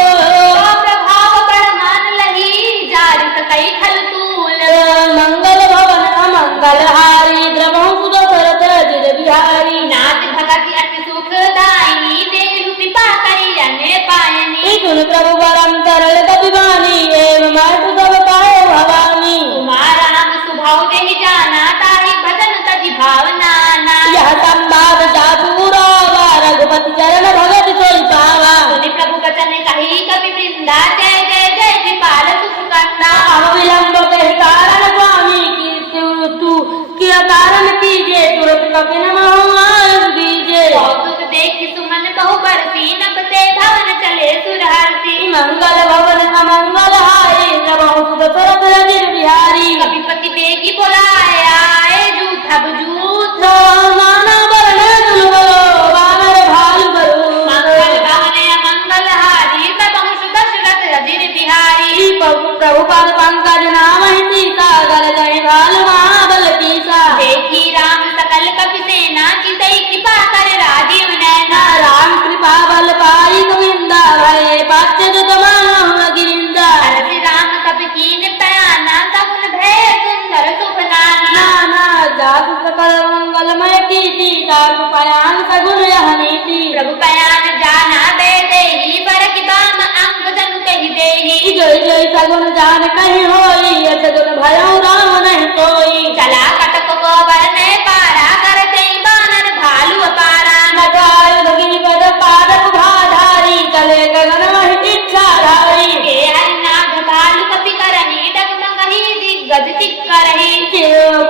प्रभाव पर मान लही जारि सकई खल तूल मंगल भवन अमंगल हारी द्रवहु दशरथ अजिर बिहारी नाथ भगति अति सुखदायी देहु कृपा करी अने पायनी सुन प्रभु परम सरल कपि बानी एवं मातु सब पाए भवानी कुमार राम सुभाव देहि जाना ताहि भजन तजि भावना ना यह संवाद जातुरा रघुपति चरण भगत सोई पावा सुनि प्रभु वचन कही कवि वृंदा जय जय जय कृपाल सुख कंदा अब विलंब के कारण स्वामी की तू किया कारण कीजिए तुरंत कपि न मोह दीजिए कौतुक देखि सुमन बहु बरसी नभते भवन चले सुरहर्षि मंगल भवन अमंगल हारी प्रभु दशरथ अजिर बिहारी कपिपति बेगी बोलाए आए जूठ अब जूठ नाना वर्ण दुलबलो वानर भालु बरो मंगल भवन अमंगल हारी प्रभु दशरथ अजिर बिहारी प्रभु पद पंकज नाम ही सीता कर जय भाल महाबल कीसा देखी राम सकल कपि सेना जितई कृपा कर राजीव नैना राम कृपा बल पाई गोविंदा भय पाच्य तमाम गिरिंदा हरति राम कपि कीन पयाना सगुन भय सुंदर सुभनाना नाना जातु सकल मंगलमय कीर्ति जातु पयान सगुन यह नीति प्रभु पयान जाना दे देहि बर की बाम अंग जनु कहि देहि जय जय सगुन जान कहीं होई सगुन भयो राम नहीं कोई चला कटक को बर ने पारा कर जई बानर भालु अपारा नगाय भगिनी पद पादप भाधारी चले गगन महि इच्छा धारी हे हरिनाथ भालु कपि करनी डगमगहि दिग्गज चिक्करहि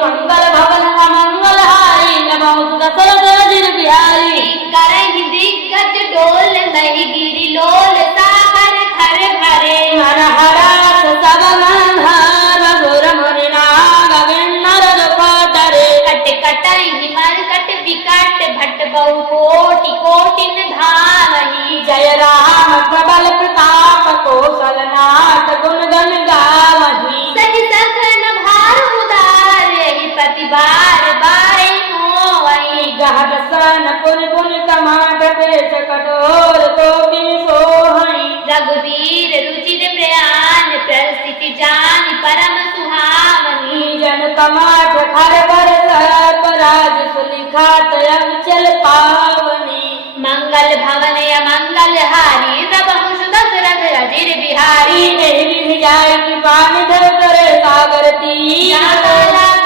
मंगल भवन अमंगल हारी नमो दशरथ अजिर बिहारी करहि दिग्गज डोल नहीं गिरि लोल सागर घर भरे मन हरास सब गंधर्व सुर मुनि नाग किन्नर दुखटरे कट कटहि मर कट विकट भट बहु कोटि कोटिन धावहि जय राम प्रबल प्रताप कौशल नाथ गुण गण गावहि सहि सघन भार उदार एहि पति बार बार मोवहि गहन सन पुन पुन कमाट पेश कठोर तो किन सोहई रघुवीर रुचिर प्रयान प्रस्थिति जान परम सुहावनी जन कमाट खर पर सर्प राज सुलिखा तयब चल पावनी मंगल भवन अमंगल हारी प्रभु दशरथ अजिर बिहारी एहि विधि जाय कि पानी धर करे सागर तीर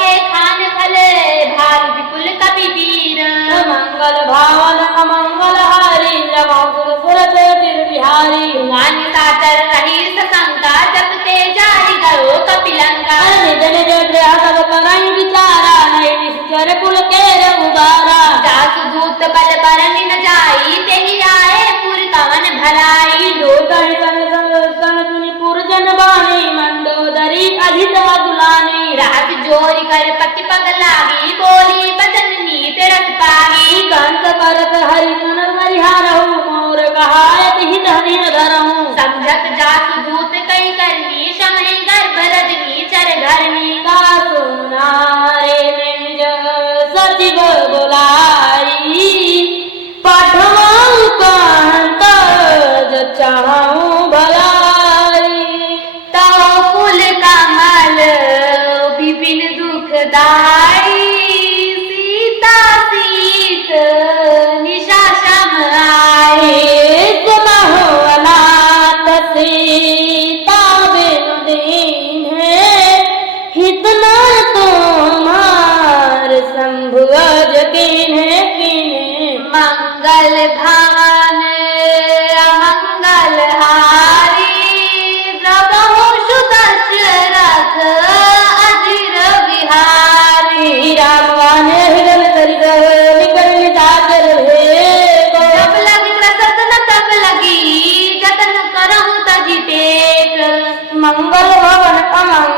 के खान फल भार विपुल कपि वीर मंगल भावन अमंगल हारी रमौ सुरत अजिर बिहारी मान सातर रही सशंका जपते जारी गयो कपिलंका निज निज गृह सब करई विचारा नहीं निश्चर कुल के रघुबारा जासु दूत बल बरन न जाई तेहि आए पुर कवन भलाई लोटहि सन सुनि पुरजन बाणी मंदोदरी अधित अगुलानी रात जोरी कर पति पग लागी बोली बचन नीत रस पागी कंस करत हरि सुन हरिहारहु मोर कहायत हित हरि धरहु समझत जासु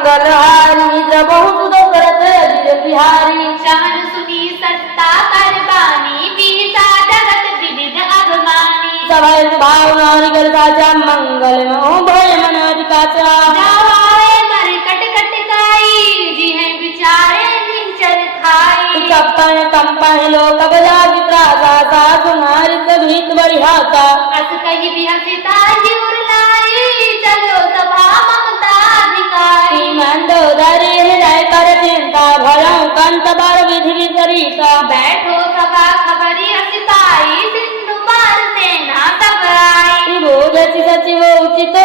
मंगल हारी द्रवहु दशरथ अजिर बिहारी श्रवण सुनी सत्ता कर बानी पीसा जगत विविध अभिमानी सभय भावना निकल साचा मंगल में भय मन अधिकाचा जावाए मर कट कट गाई जी है बिचारे निचर खाई चप्पन कंपन लोक बजा वित्रासा सासु नारी सद्वित बरिहासा अस कही भी हसिता जीवर लाई चलो सभा ममता अधिकारी मंदोदरी हृदय कर चिंता भयं कंठ बर विधि विपरीता बैठो सभा खबरी हसिताई सिंधु पार सेना सब आई बोधति सचिव उचित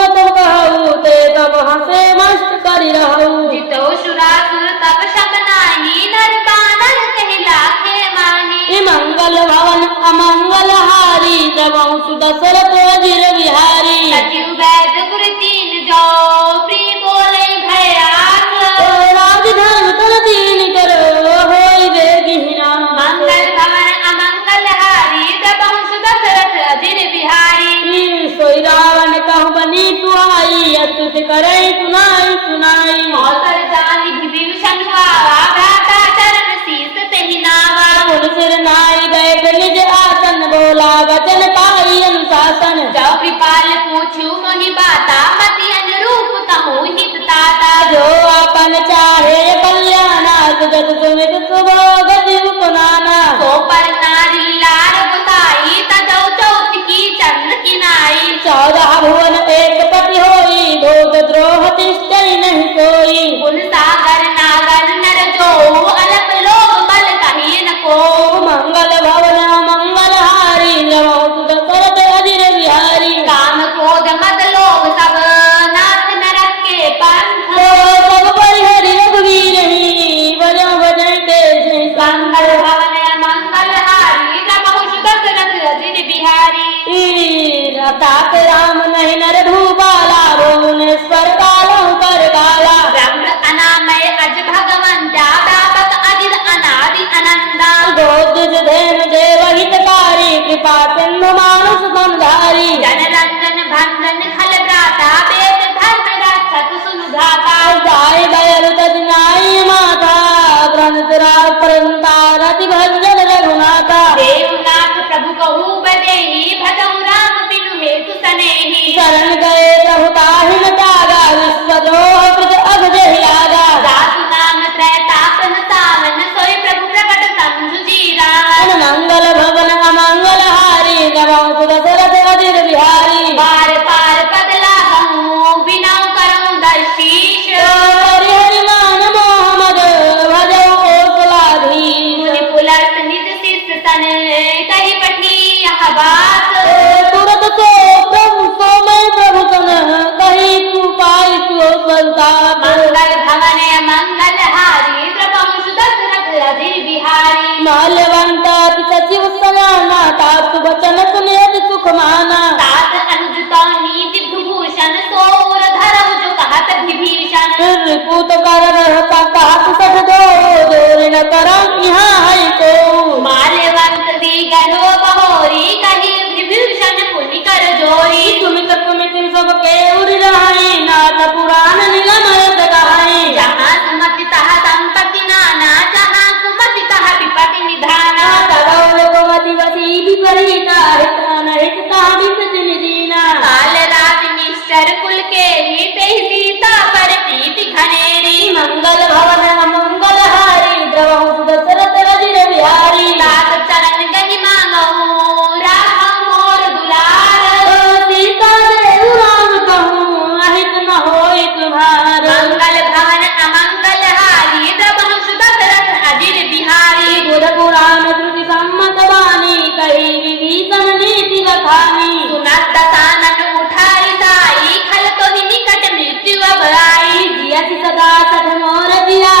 मत कहू ते तब हसे मस्त करि रहू जितो सुरासुर तब शक नाही नर बानर कहला के माही मंगल भवन अमंगल हारी द्रवहु दशरथ अजिर बिहारी सचिव वैद गुर तीन जो प्रिय बोले भयास राजधर्म तन दीन करो होई बेगिना मंगल भवन अमंगल हारी द्रवहु दशरथ अजिर बिहारी सोई रावण कहु बनी तू आई अतुत करे सुनाई सुनाई औसर जानी विभीषण आवा भ्राता चरण शीस तेहि नावा सिर नाई बैठ निज आसन बोला वचन पाई अनुशासन जब कृपाल पूछू मोहि बाता मति अनुरूप कहूँ हित ताता जो अपन चाहे कल्याणा सुगत सुमित सुभोग जीव सुनाना तो पर नारी लार बुताई तजौ चौथ की चंद्र किनाई 14 भुवन एक पति होई भोग द्रोह तिष्ठई नहीं सोई उन सागर नागर नर जो अलप लोग बल कही न को मंगल भवन मंगल हारी द्रवहु दशरथ अजिर बिहारी काम क्रोध मद लोभ सब नाथ नरक के पंथ सब परिहरि रघुवीर ही बजो बजै के मंगल भवन मंगल हारी द्रवहु दशरथ अजिर बिहारी ताप राम नहीं नर भूपाला भुवनेश्वर कालहु कर काला ब्रह्म अनामय अज भगवंता व्यापक अजित अनादि अनंता गोदुज धेनु देव हितकारी कृपा सिंधु मानुष समधारी जन रंजन भंजन खल भ्राता वेद धर्म रक्षक सुनुघाता साई दयालु तजनाई माता ग्रंथरा परंता रति भंजन रघुनाथा देवनाथ प्रभु कहू बदेही भजऊ राम बिनु हेतु सनेही शरण गए प्रभु ताहि न त्यागा विश्वद्रोह कृत अघजहि लागा दासु नाम त्रैतापन सावन सोई प्रभु प्रकट समझु जीरा मंगल भवन अमंगल हारी द्रवहु दशरथ अजिर बिहारी बार पार पगला हूँ बिना करऊँ दर्शीष हरि मान मोहम्मद भजो कौशलाधीश मुनि पुलस्त निज शिष्य सन कही पठी यह बात तुरत तो प्रभु सो मैं प्रभु सन कही तू पाई तू संताप मंगल भवन मंगल हारी द्रवहु दशरथ अजिर बिहारी माल्यवंत सचिव सयाना तातु वचन सुनियत सुख माना तात अनुजता नीति विभूषण सोर धरऊ जो कहत विभीषण रिपुत कर रहता कहत सठ दो जोर न करम यहाँ है को माल्यवंत दी गनो बहोरी कही विभीषण पुनि कर जोरी सुमित सुमित सबके उड़ रहाई नाथ पुराण निगम रत कहाई जहाँ सुमति तहाँ संपत्ति नाना जहाँ कुमति तहाँ विपत्ति निधाना वसी विपरीता हिता न हिता विपति निदीना काल रात निश्चर कुल के रीते सीता पर प्रीति घनेरी मंगल भवन मंगल हारी द्रवहु दशरथ अजिर बिहारी तात चरण गहि मांगहु राघव मोर दुलार सीता देव राम कहूँ अहित न होई तुम्हार मंगल भवन अमंगल हारी द्रवहु दशरथ अजिर बिहारी बुध पुराण श्रुति सम्मत वाणी कही विभीषण नीति बखानी सुनत दशानन उठाई साई खल तो निकट मृत्यु अब आई जियति सदा सठ मोर जिया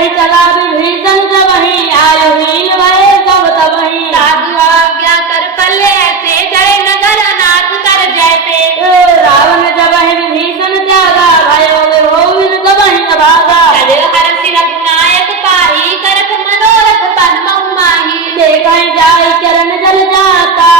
कही चला विभीषण जबहि आयुहीन भये सब तबहि साधु आज्ञा कर फल ऐसे जय नगर नाथ कर जैसे रावण जबहि विभीषण त्यागा भयो विभोविन तबहि अभागा चल हरसि रघुनायक पाही करत मनोरथ तन महु माही देखहि जाय चरण जल जाता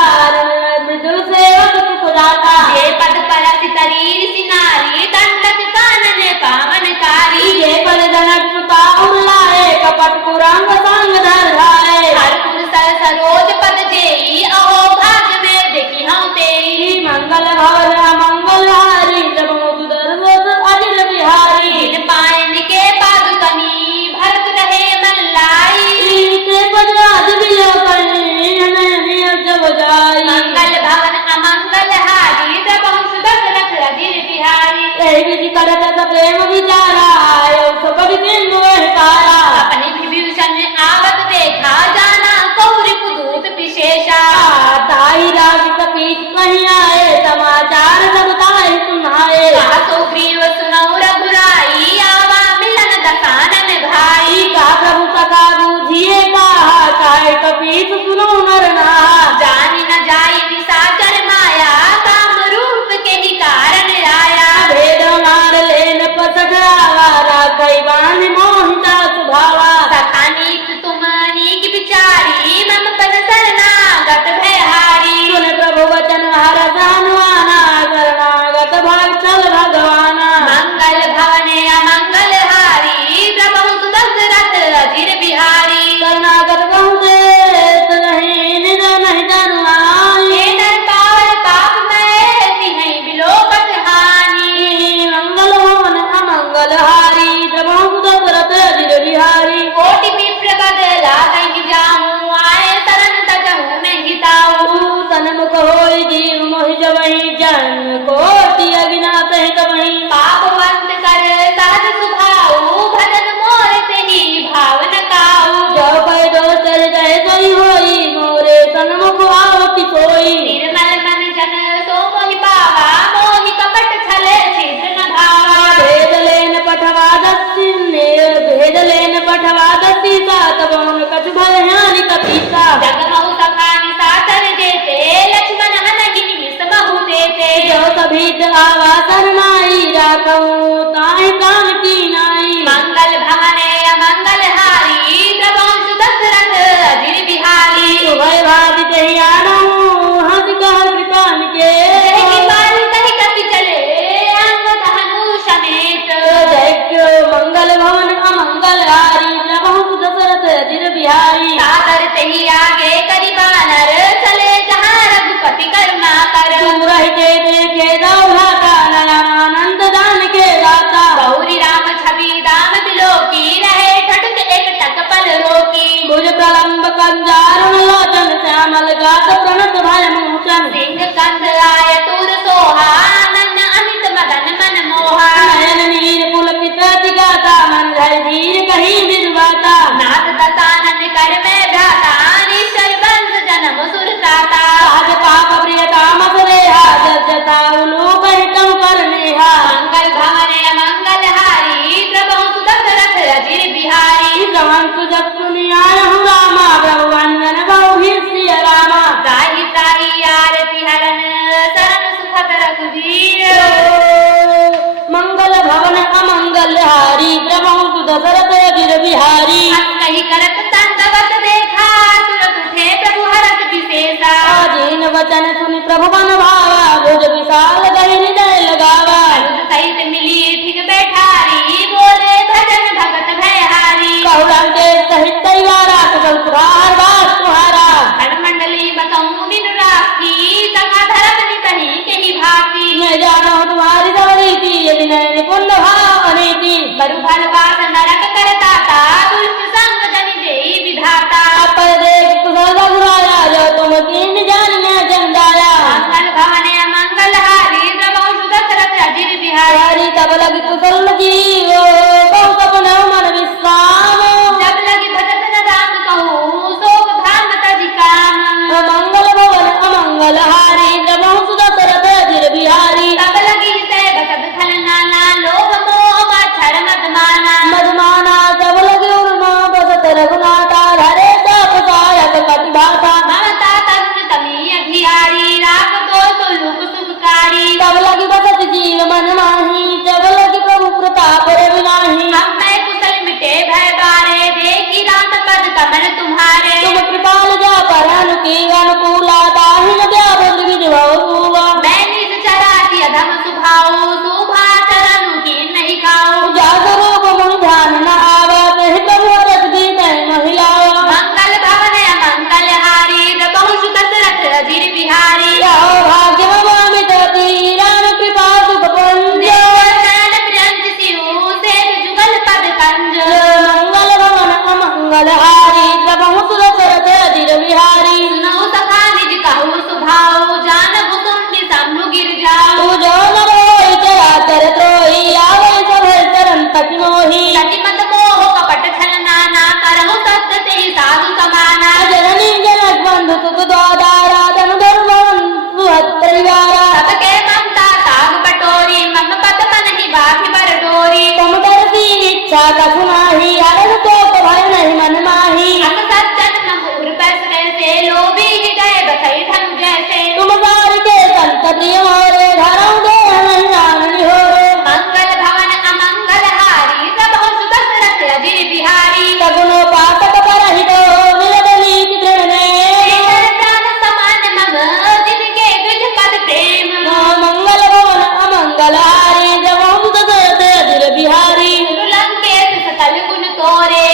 मृदुल सेवक सुख दाता ये पद परसि तरीर सिनारी दंडक कानन पावनकारी ये पद जनक पाउल लाए कपट कुरंग संग धर धाए हरपुर सर सरोज पद जेई अहो भाग्य में देखी हूँ तेरी मंगल भवन अमंगल हारी जब सुदर्शन अजिर बिहारी दिन पायन के पादुकनी भरत रहे मन लाई ते बजराज बिलोकनी हमें जब जाई मंगल भवन अमंगल हारी द्रवहु सुदर्शन अजिर बिहारी यही विधि करत प्रेम विचारा आयो सब दिन वहकारा अपने विभीषण आवत देखा जाना कौरि पुदूत विशेषा ताई राज कपीस कहीं आए समाचार सब ताई सुनाए सुग्रीव सुनौ रघुराई आवा मिलन दसानन भाई का प्रभु सका बूझिए कहा चाहे कपीस सुनो नर नहा जानी न जाई निशाचर माया काम रूप के ही कारण आया भेद मार लेन पसगरावा राखई बान मोहिता सुभावा सखानीक तुम नीक विचारी मम पद शरणागत भयहारी सुन प्रभु वचन हर जानवाना शरणागत भाग चल भगवाना मंगल भवने अमंगल हारी द्रवहु सुदशरथ अजिर बिहारी शरणागत कहूँ दे नहीं निज नहीं जानवानी हे नर पावर पाप में तिहै बिलोकत हानि मंगल भवन अमंगल हारी प्रभु दशरथ अजिर बिहारी कोटि विप्र बदला नहीं जाऊं आए शरण तजहु नहीं ताऊ सन्मुख होई जीव मोहि जबहि जन्म कोटि अज्ञात है तबहि पापवंत कर सहज सुभाऊ भजन मोर तेहि भावन काऊ जो पै दो चल जाए सोई होई मोरे सन्मुख आवति सोई निर्मल मन जन सो मोहि पावा मोहि कपट छल छिद्र न भावा भेद लेन पठवा दस्सी सात बन कछु भय हानि कपीसा जग महु सखानि सातर जेते लक्ष्मण हनहि निमिष बहु देते जो कभीत आवा शरणाई राखऊं ताहि प्राण की नाई मंगल भवने अमंगल हारी द्रवहु सुदशरथ अजिर बिहारी उभय भाति तेहि आनहूं हंस कह कृपान के तेहि बाल कहि कपि चले अंग धनु समेत दैत्य मंगल भवन अमंगल हारी प्रभु दशरथ अजिर बिहारी सादर तेहि आगे करि बानर चले जहाँ रघुपति करुणा कर तुम रहते देखे दौड़ाता नयनानंद दान के दाता गौरी राम छवि दाम बिलोकी रहे ठटक एक टक पल रोकी भुज प्रलंब कंजारुण लोचन श्यामल गात प्रणत भय मोचन सिंह कंध आय तुर सोहा नन्न अमित मदन मन मोहा नयन नीर पुलकित दिगाता मन धर धीर कहीं निर्वाता नाथ दसानन कर में भ्राता निश्चर वंश जन्म सुरसाता आज पाप प्रियता मत रेहा जता उलोक हितम कर नेहा मंगल भवन अमंगल हारी प्रभु सुदशरथ अजिर बिहारी श्रवण जब सुनिया रामा प्रभु वंदन बहु श्री रामा त्राहि त्राहि आरति हरन शरण सुखद रघुवीर मंगल भवन अमंगल हारी प्रभु दशरथ अजिर बिहारी कही करत तंदवत देखा तुरत उठे प्रभु हरत विशेषा आधीन वचन सुन प्रभु बन भावा भुज विशाल गहि हृदय लगावा अनुज सहित मिली ठीक बैठारी बोले भजन भगत भयहारी कहुरम के सहित तैयारा कुशल सुधार बात तुम्हारा खड़मंडली बसऊं दिन राखी सखा धरत नितहि के ही भाती मैं जाना हूँ तुम्हारी सवरीति यदि नैन पुण्य भावनीति बरु भल बास नरक करताता दुष्ट संग जनि देई विधाता अपर देख कुशल रघुराया जो तुम कीन जान में जंदाया मंगल भवने अमंगल हारी द्रवहु तुम्हारे। तुम कृपाल जा पर अनुकूला दाहिन व्यापक विधवा मैं निज चराती अधम सुभाऊ शोभा चरण की नहीं खाऊ। जा स्वरूप मुनि ध्यान न आवा कह प्रभु रथ दी महिलावा। मंगल भवन मंगल हारी प्रभु दशरथ अजीर बिहारी। भाग्य ममित राम कृपा सुख पंज देवनयन प्रियंज सिंह सेठ जुगल पद कंज। मंगल भवन अमंगल हारी प्रभु दशरथ अजीर बिहारी। सुनौ सखा निज कहु सुभाऊ जानहु सुनि सम्भु गिर जाऊ। तू जो न रोई चराचर त्रोई आवे सभय चरण तक मोही। सतिमत मोह कपट छल नाना करहु सत्य ते साधु समाना। जननी जनक बंधु सुख द्वारा धन धर्मन सुहत परिवारा। सबके ममता साग बटोरी मम पद मन ही बाकी बर डोरी। तुम करती इच्छा कछु नाही हरण तो भय नहीं मन माही। अस सज्जन महूर बस कैसे लोभी हृदय बसई धनु जैसे। तुम सार के संत प्रिय मोरे धरम दे नहीं जाननी हो। मंगल भवन अमंगल हारी प्रभु दशरथ अजीर बिहारी। सगुनो पातक पर हितो निरदली दृढ़ ने। प्रेम प्राण समान मम जिनके द्विज पद प्रेम। मंगल भवन अमंगल हारी जब दशरथ अजीर बिहारी। लंकेश सकल गुण तोरे